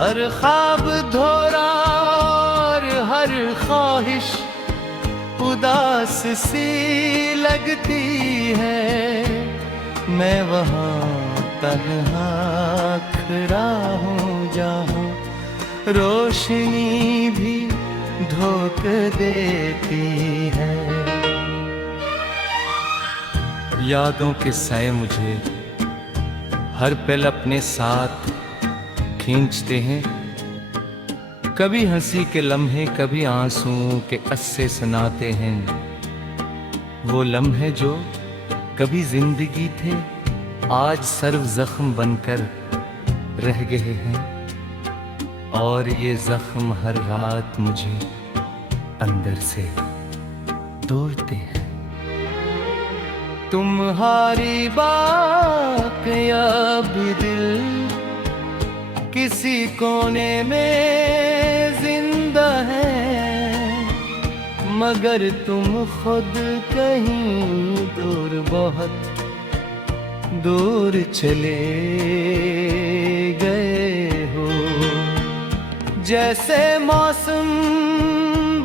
हर ख्वाब धोरा और हर ख्वाहिश उदास सी लगती है। मैं वहाँ तन्हा खड़ा हूँ जहाँ रोशनी भी धोखा देती है। यादों के साए मुझे हर पल अपने साथ खींचते हैं। कभी हंसी के लम्हे, कभी आंसुओं के अस्से सुनाते हैं। वो लम्हे जो कभी जिंदगी थे, आज सर्व जख्म बनकर रह गए हैं। और ये जख्म हर रात मुझे अंदर से तोड़ते हैं। तुम्हारी बाकिया भी दिल किसी कोने में जिंदा है, मगर तुम खुद कहीं दूर, बहुत दूर चले गए हो। जैसे मौसम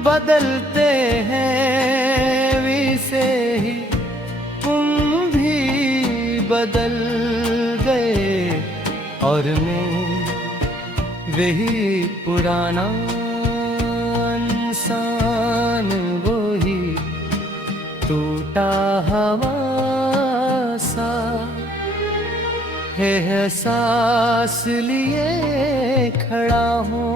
बदलते हैं, वैसे ही तुम भी बदल गए। और मैं वही पुराना इंसान, वही टूटा हवा सा है, एहसास लिए खड़ा हूँ।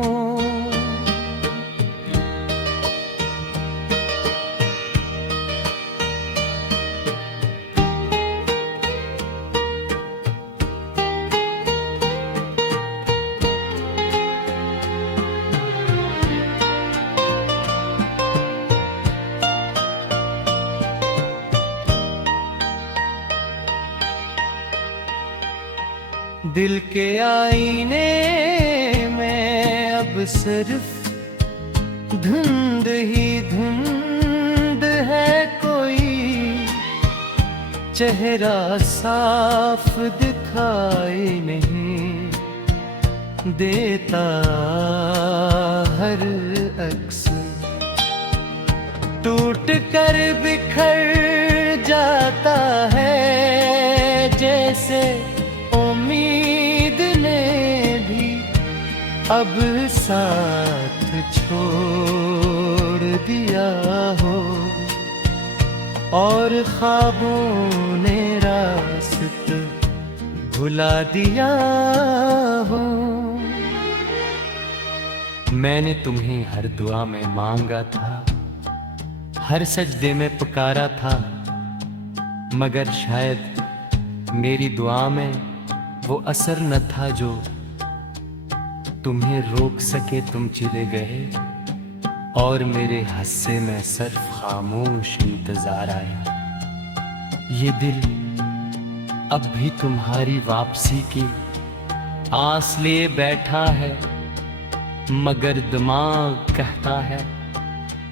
दिल के आईने में अब सिर्फ धुंध ही धुंध है, कोई चेहरा साफ दिखाई नहीं देता। हर अक्स टूट कर बिखर जाता है, जैसे उम्मीद ने भी अब साथ छोड़ दिया हो। और ख्वाबों ने रास्ता भुला दिया हो। मैंने तुम्हें हर दुआ में मांगा था, हर सजदे में पुकारा था, मगर शायद मेरी दुआ में वो असर न था जो तुम्हें रोक सके। तुम चले गए और मेरे हस्से में सिर्फ खामोश इंतजार आया। ये दिल अब भी तुम्हारी वापसी की आस लिए बैठा है, मगर दिमाग कहता है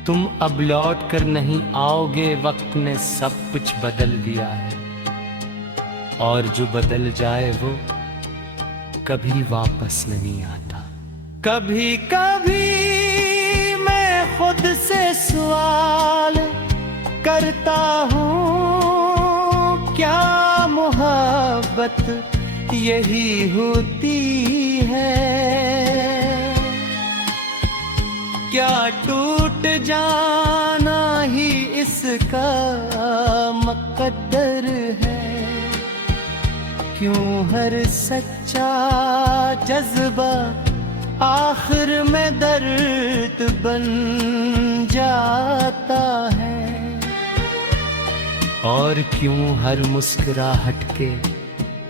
तुम अब लौट कर नहीं आओगे। वक्त ने सब कुछ बदल दिया है, और जो बदल जाए वो कभी वापस नहीं आता। कभी कभी मैं खुद से सवाल करता हूँ, क्या मोहब्बत यही होती है? क्या टूट जाना ही इसका मुकद्दर है? क्यों हर सच्चा जज्बा आखिर में दर्द बन जाता है? और क्यों हर मुस्कुराहट के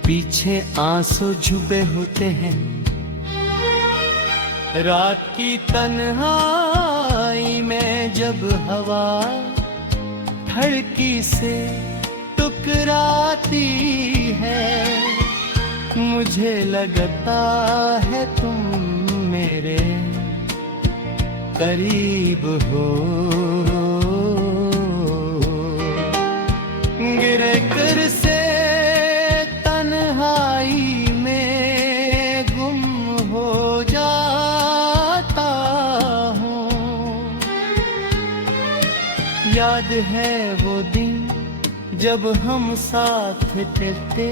पीछे आंसू छुपे होते हैं? रात की तन्हाई में जब हवा धड़की से टकराती है, मुझे लगता है तुम मेरे करीब हो। गिरे कर से तन्हाई में गुम हो जाता हूँ। याद है वो दिन जब हम साथ चलते,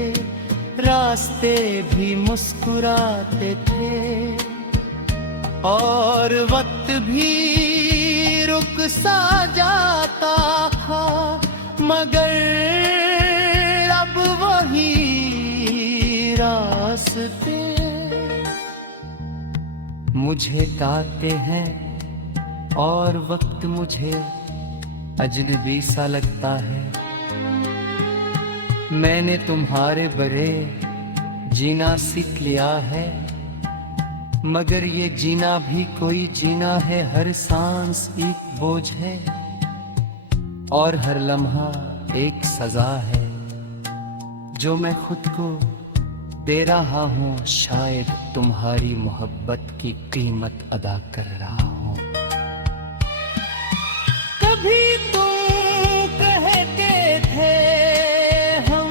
रास्ते भी मुस्कुराते थे, और वक्त भी रुक सा जाता था, मगर अब वही रास्ते मुझे ताकते हैं, और वक्त मुझे अजनबी सा लगता है। मैंने तुम्हारे बरे जीना सीख लिया है, मगर ये जीना भी कोई जीना है। हर सांस एक बोझ है, और हर लम्हा एक सजा है, जो मैं खुद को दे रहा हूँ। शायद तुम्हारी मोहब्बत की कीमत अदा कर रहा हूँ। कभी तुम कहते थे हम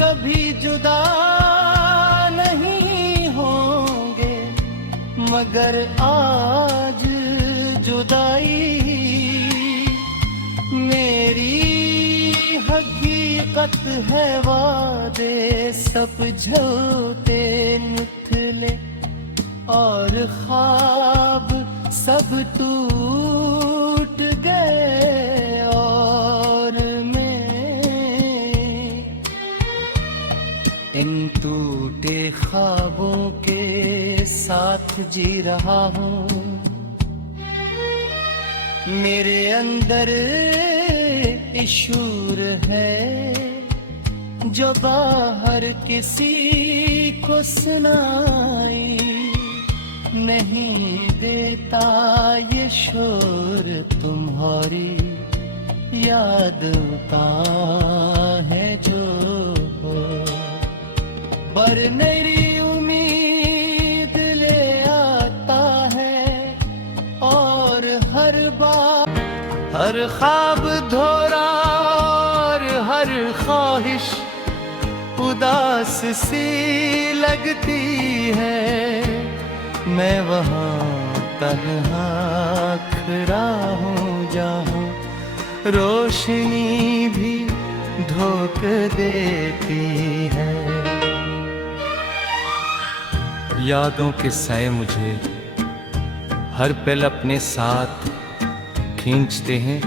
कभी जुदा नहीं होंगे, मगर आज जुदाई मेरी हकीकत है। वादे सब झूठे निकले, और ख्वाब सब टूट गए, और मैं इन टूटे ख्वाबों के साथ जी रहा हूँ। मेरे अंदर इशूर है, जो बाहर किसी को सुनाई नहीं देता। ये शोर तुम्हारी याद का है जो, पर मेरी उम्मीद ले आता है, और हर बार हर ख्वाब धोरा, और हर ख्वाहिश उदास सी लगती है। मैं वहाँ तन्हा खड़ा हूँ, जहाँ रोशनी भी धोखा देती है। यादों के साए मुझे हर पल अपने साथ खींचते हैं।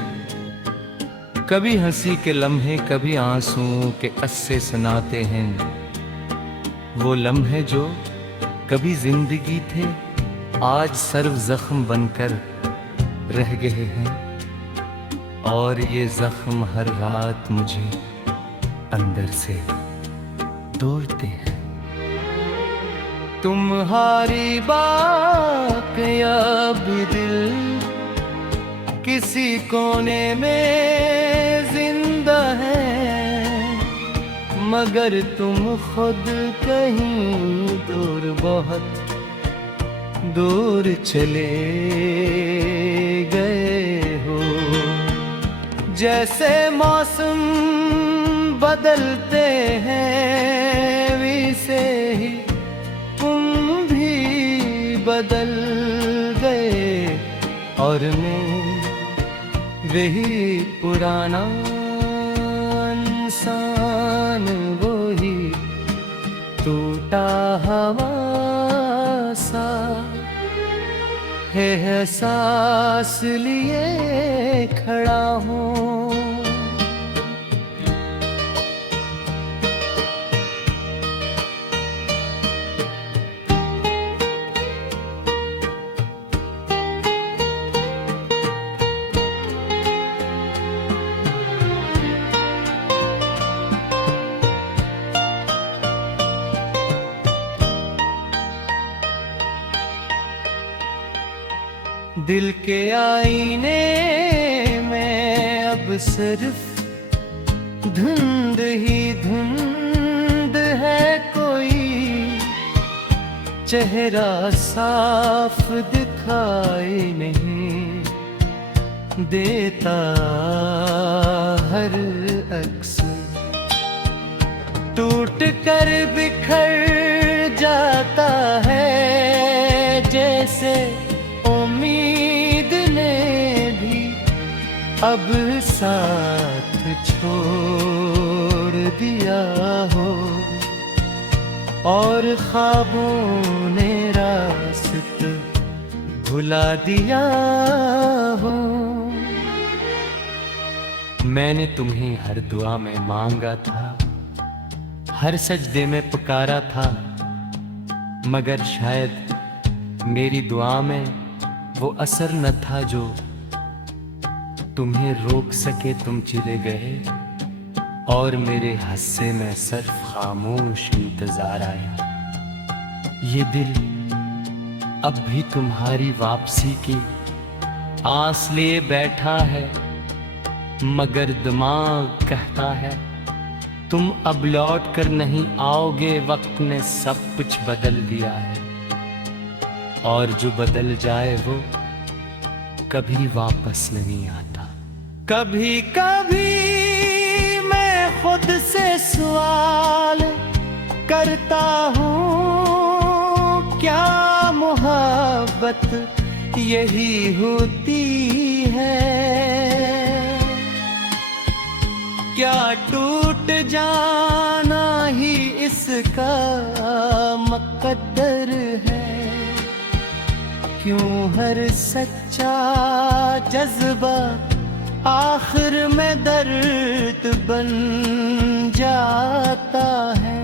कभी हंसी के लम्हे, कभी आंसुओं के अस्से सुनाते हैं। वो लम्हे जो कभी जिंदगी थे, आज सर्व जख्म बनकर रह गए हैं, और ये जख्म हर रात मुझे अंदर से तोड़ते हैं। तुम्हारी बात या भी दिल किसी कोने में जिंदा है, मगर तुम खुद कहीं दूर, बहुत दूर चले गए हो। जैसे मौसम बदलते हैं, वैसे ही तुम भी बदल गए, और मैं वही पुराना इंसान, वही टूटा हवा सा है, एहसास लिए खड़ा हूँ। दिल के आईने में अब सिर्फ धुंध ही धुंध है, कोई चेहरा साफ दिखाई नहीं देता। हर अक्स टूट कर बिखर जाता है, जैसे उम्मीद ने भी अब साथ छोड़ दिया हो, और ख्वाबों ने रास्ता भुला दिया हो। मैंने तुम्हें हर दुआ में मांगा था, हर सजदे में पुकारा था, मगर शायद मेरी दुआ में वो असर न था जो तुम्हें रोक सके। तुम चले गए और मेरे हिस्से में सिर्फ खामोश इंतजार आया। ये दिल अब भी तुम्हारी वापसी की आस लिए बैठा है, मगर दिमाग कहता है तुम अब लौट कर नहीं आओगे। वक्त ने सब कुछ बदल दिया है, और जो बदल जाए वो कभी वापस नहीं आता। कभी कभी मैं खुद से सवाल करता हूँ, क्या मोहब्बत यही होती है? क्या टूट जाना ही इसका मुकद्दर है? क्यों हर सच्चा जज्बा आखिर में दर्द बन जाता है?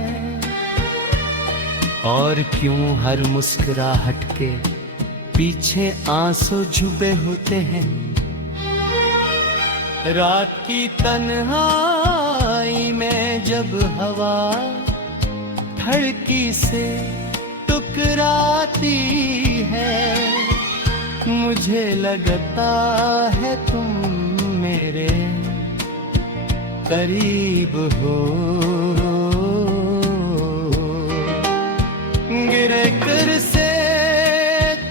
और क्यों हर मुस्कुराहट के पीछे आंसू छुपे होते हैं? रात की तन्हाई में जब हवा धड़की से टकराती है, मुझे लगता है तुम मेरे करीब हो। गिरे कर से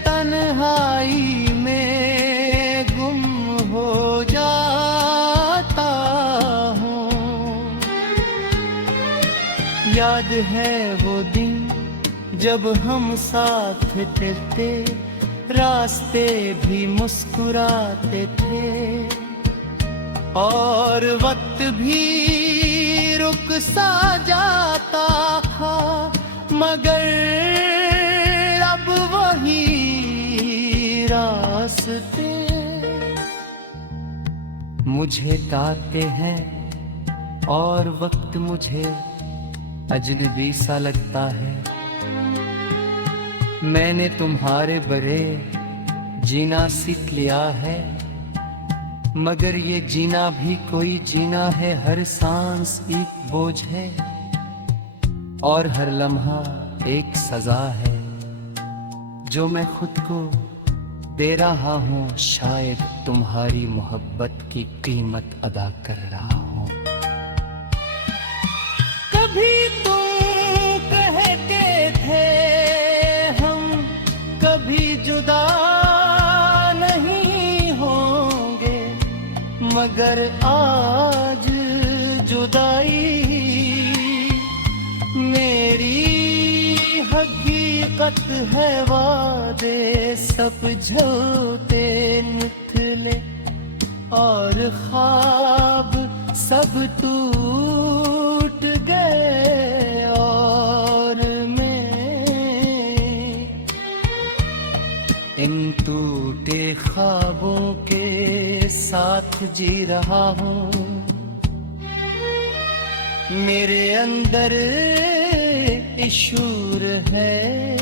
तन्हाई में गुम हो जाता हूँ। याद है वो दिन जब हम साथ चलते, रास्ते भी मुस्कुराते थे, और वक्त भी रुक सा जाता था, मगर अब वही रास्ते मुझे ताकते हैं, और वक्त मुझे अजनबी सा लगता है। मैंने तुम्हारे बरे जीना सीख लिया है, मगर ये जीना भी कोई जीना है। हर सांस एक बोझ है, और हर लम्हा एक सजा है जो मैं खुद को दे रहा हूँ। शायद तुम्हारी मोहब्बत की कीमत अदा कर रहा हूँ। कभी तुम कहते थे हम कभी जुदा नहीं होंगे, मगर आज जुदाई मेरी हकीकत है। वादे सब झूठे निकले, और ख्वाब सब टूट गए, और मैं इन टूटे ख्वाबों के साथ जी रहा हूँ। मेरे अंदर इशूर है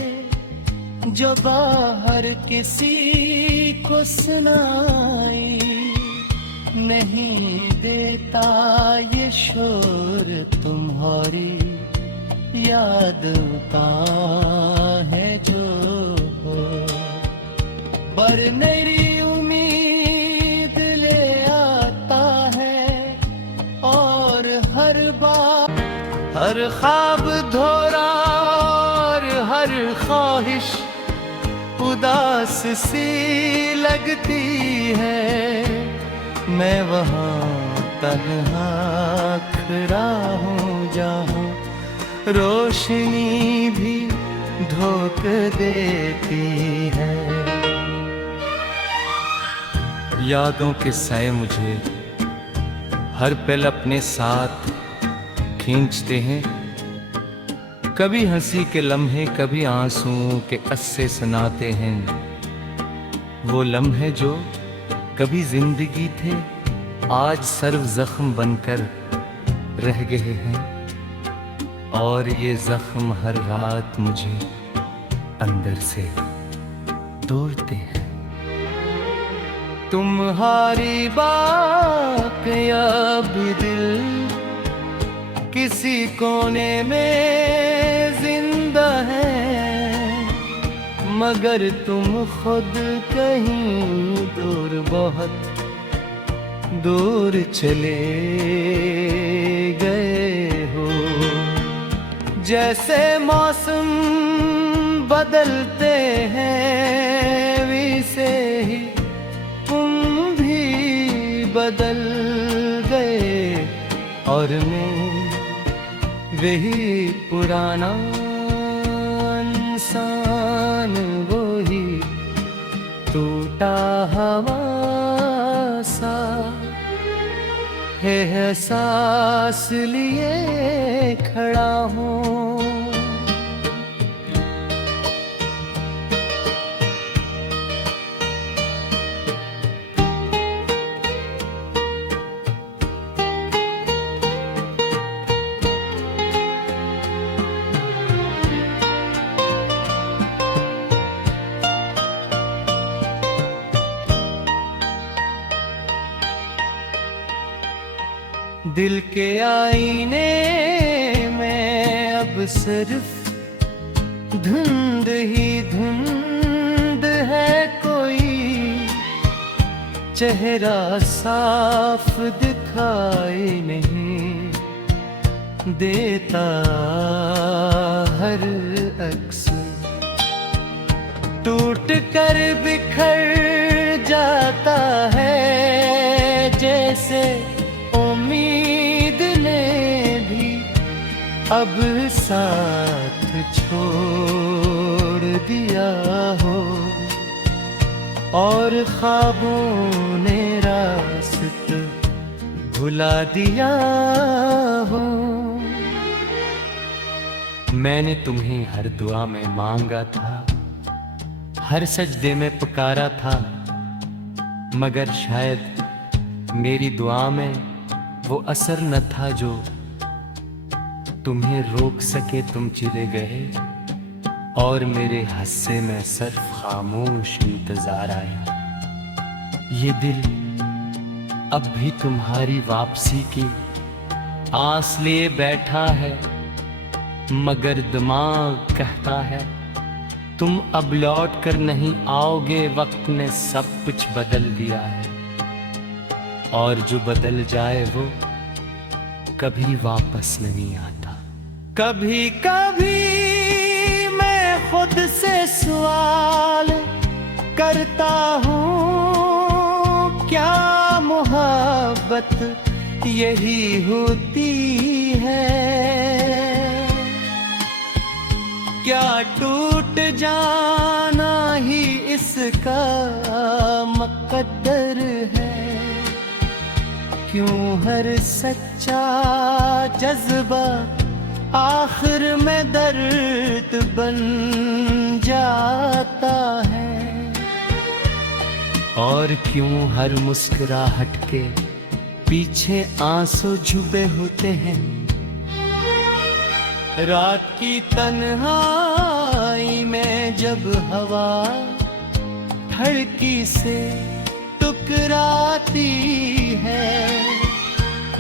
जो बाहर किसी को सुनाई नहीं देता। ये शोर तुम्हारी याद का है जो पर मेरी उम्मीद ले आता है, और हर बार हर ख्वाब धोरा और हर ख्वाहिश उदास सी लगती है। मैं वहाँ तन्हा खड़ा हूँ जहाँ रोशनी भी रोक देती है। यादों के साए मुझे हर पल अपने साथ खींचते हैं। कभी हंसी के लम्हे, कभी आंसुओं के अस्से सुनाते हैं। वो लम्हे जो कभी जिंदगी थे, आज सर्व जख्म बनकर रह गए हैं। और ये जख्म हर रात मुझे अंदर से तोड़ते हैं। तुम्हारी बाकियां भी दिल किसी कोने में जिंदा है, मगर तुम खुद कहीं दूर, बहुत दूर चले गए हो। जैसे मौसम बदलते हैं, वैसे ही तुम भी बदल गए। और मैं वही पुराना इंसान, वही टूटा हवा सा है, एहसास लिए खड़ा हूँ। दिल के आईने में अब सिर्फ धुंध ही धुंध है, कोई चेहरा साफ दिखाई नहीं देता। हर अक्स टूट कर बिखर जाता है, जैसे उम्मीद ने भी अब साथ छोड़ दिया हो। और ख्वाबों ने रास्ता भुला दिया हो। मैंने तुम्हें हर दुआ में मांगा था, हर सजदे में पुकारा था, मगर शायद मेरी दुआ में वो असर न था जो तुम्हें रोक सके। तुम चले गए और मेरे हिस्से में सिर्फ खामोश इंतजार आया। ये दिल अब भी तुम्हारी वापसी की आस लिए बैठा है, मगर दिमाग कहता है तुम अब लौट कर नहीं आओगे। वक्त ने सब कुछ बदल दिया है, और जो बदल जाए वो कभी वापस नहीं आता। कभी कभी मैं खुद से सवाल करता हूँ, क्या मोहब्बत यही होती है? क्या टूट जाना ही इसका मुकद्दर है? क्यों हर सच्चा जज्बा आखिर में दर्द बन जाता है? और क्यों हर मुस्कुराहट के पीछे आंसू छुपे होते हैं? रात की तन्हाई में जब हवा धड़की से टकराती है,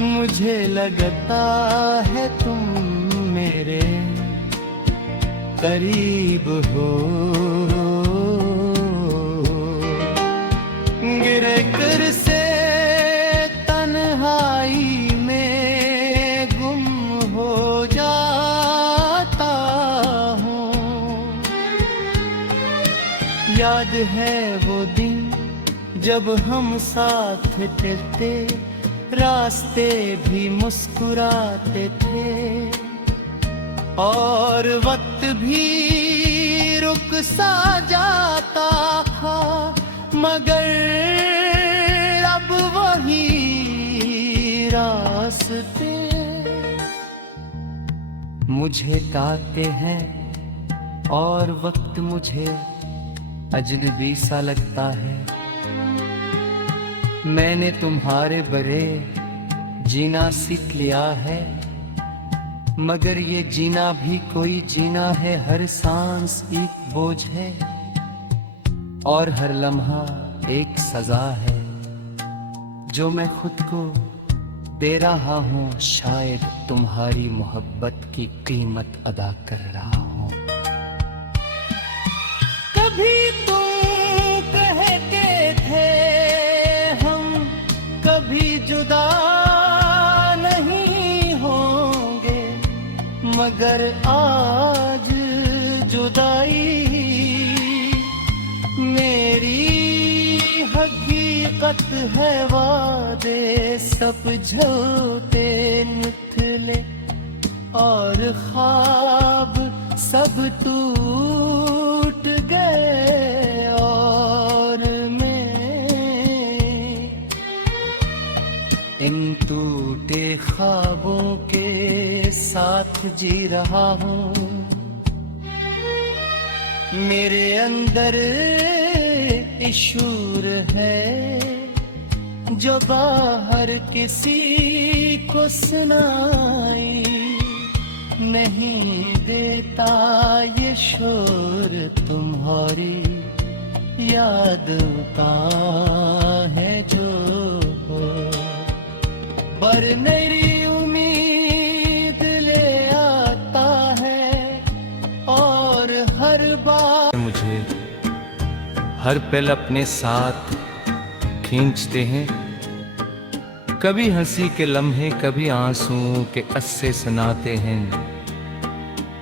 मुझे लगता है तुम मेरे करीब हो। गिरे कर से तन्हाई में गुम हो जाता हूँ। याद है वो दिन जब हम साथ चलते, रास्ते भी मुस्कुराते थे, और वक्त भी रुक सा जाता था, मगर अब वही रास्ते मुझे काटे हैं और वक्त मुझे अजनबी सा लगता है। मैंने तुम्हारे बरे जीना सीख लिया है, मगर ये जीना भी कोई जीना है। हर सांस एक बोझ है और हर लम्हा एक सजा है, जो मैं खुद को दे रहा हूँ। शायद तुम्हारी मोहब्बत की कीमत अदा कर रहा हूँ। कभी तुम कहते थे हम कभी जुदा नहीं होंगे, मगर आज जुदाई मेरी हकीकत है। वादे सब झूठे निकले और ख्वाब सब टूट गए, और मैं इन टूटे ख्वाबों के साथ जी रहा हूँ। मेरे अंदर इशूर है जो बाहर किसी को सुनाई नहीं देता। ये शोर तुम्हारी याद का है जो पर मेरी उम्मीद ले आता है, और हर बार मुझे हर पल अपने साथ खींचते हैं। कभी हंसी के लम्हे, कभी आंसुओं के अस्से सुनाते हैं।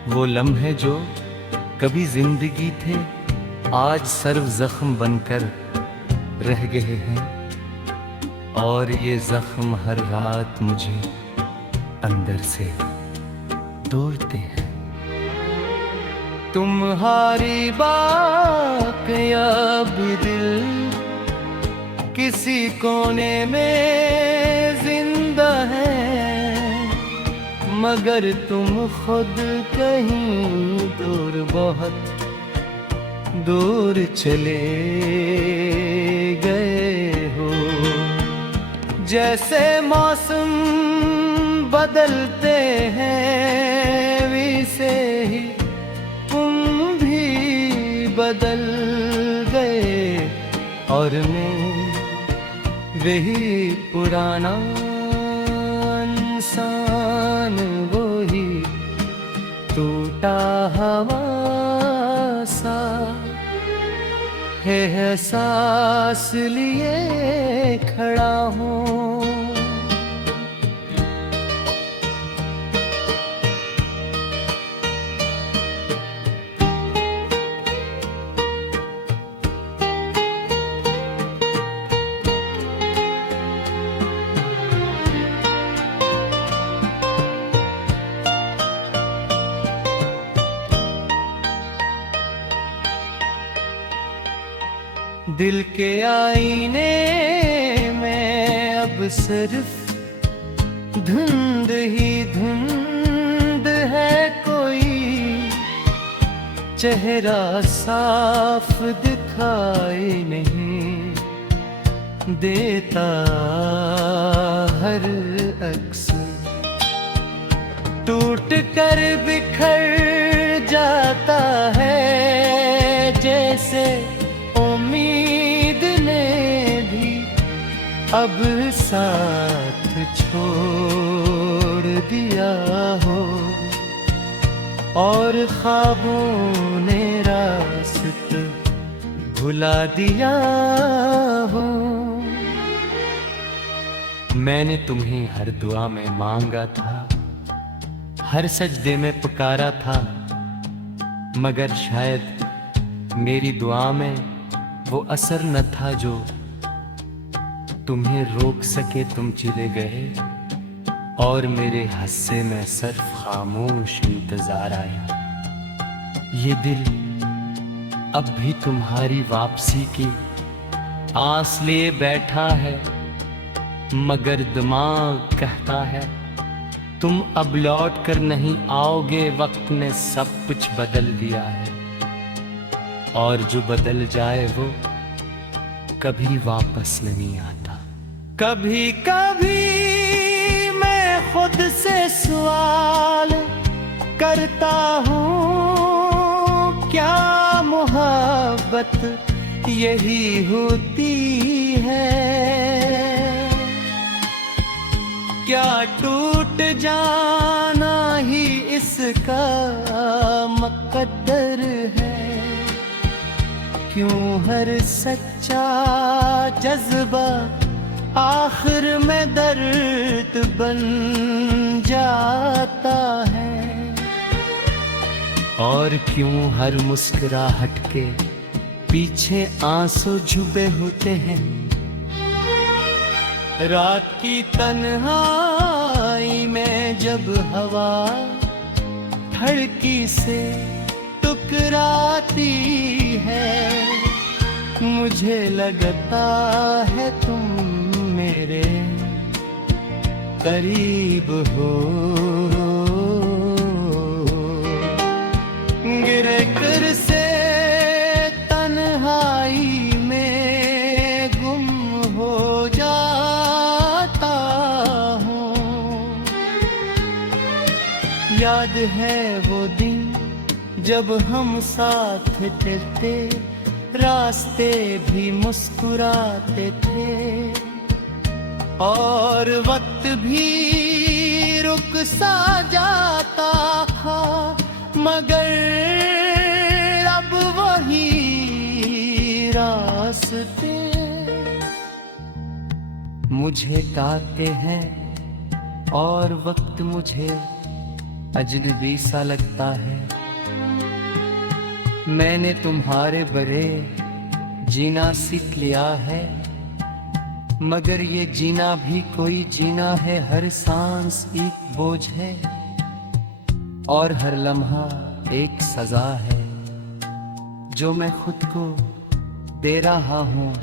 वो लम्हे जो कभी जिंदगी थे, आज सर्व जख्म बनकर रह गए हैं, और ये जख्म हर रात मुझे अंदर से तोड़ते हैं। तुम्हारी बात अब दिल किसी कोने में जिंदा है, मगर तुम खुद कहीं दूर, बहुत दूर चले गए हो। जैसे मौसम बदलते हैं, वैसे ही तुम भी बदल गए, और मैं वही पुराना इंसान, वही टूटा हवा सा है, एहसास लिए खड़ा हूँ। दिल के आईने में अब सिर्फ धुंध ही धुंध है, कोई चेहरा साफ दिखाई नहीं देता। हर अक्स टूट कर बिखर जाता है, जैसे उम्मीद ने भी अब साथ छोड़ दिया हो, और ख्वाबों ने रास्ता भुला दिया हो। मैंने तुम्हें हर दुआ में मांगा था, हर सजदे में पुकारा था, मगर शायद मेरी दुआ में वो असर न था जो तुम्हें रोक सके। तुम चले गए और मेरे हिस्से में सिर्फ खामोश इंतजार आया। ये दिल अब भी तुम्हारी वापसी की आस लिए बैठा है, मगर दिमाग कहता है तुम अब लौट कर नहीं आओगे। वक्त ने सब कुछ बदल दिया है, और जो बदल जाए वो कभी वापस नहीं आता। कभी कभी मैं खुद से सवाल करता हूँ, क्या मोहब्बत यही होती है? क्या टूट जाना ही इसका मुकद्दर है? क्यों हर सच्चा जज्बा आखिर में दर्द बन जाता है? और क्यों हर मुस्कुराहट के पीछे आंसू छुपे होते हैं? रात की तन्हाई में जब हवा धड़की से टकराती है, मुझे लगता है तुम मेरे करीब हो। गिरे कर से तन्हाई में गुम हो जाता हूँ। याद है वो दिन जब हम साथ चलते, रास्ते भी मुस्कुराते थे, और वक्त भी रुक सा जाता था, मगर अब वही रास्ते मुझे ताकते हैं, और वक्त मुझे अजनबी सा लगता है। मैंने तुम्हारे बरे जीना सीख लिया है, मगर ये जीना भी कोई जीना है। हर सांस एक बोझ है, और हर लम्हा एक सजा है, जो मैं खुद को दे रहा हूँ।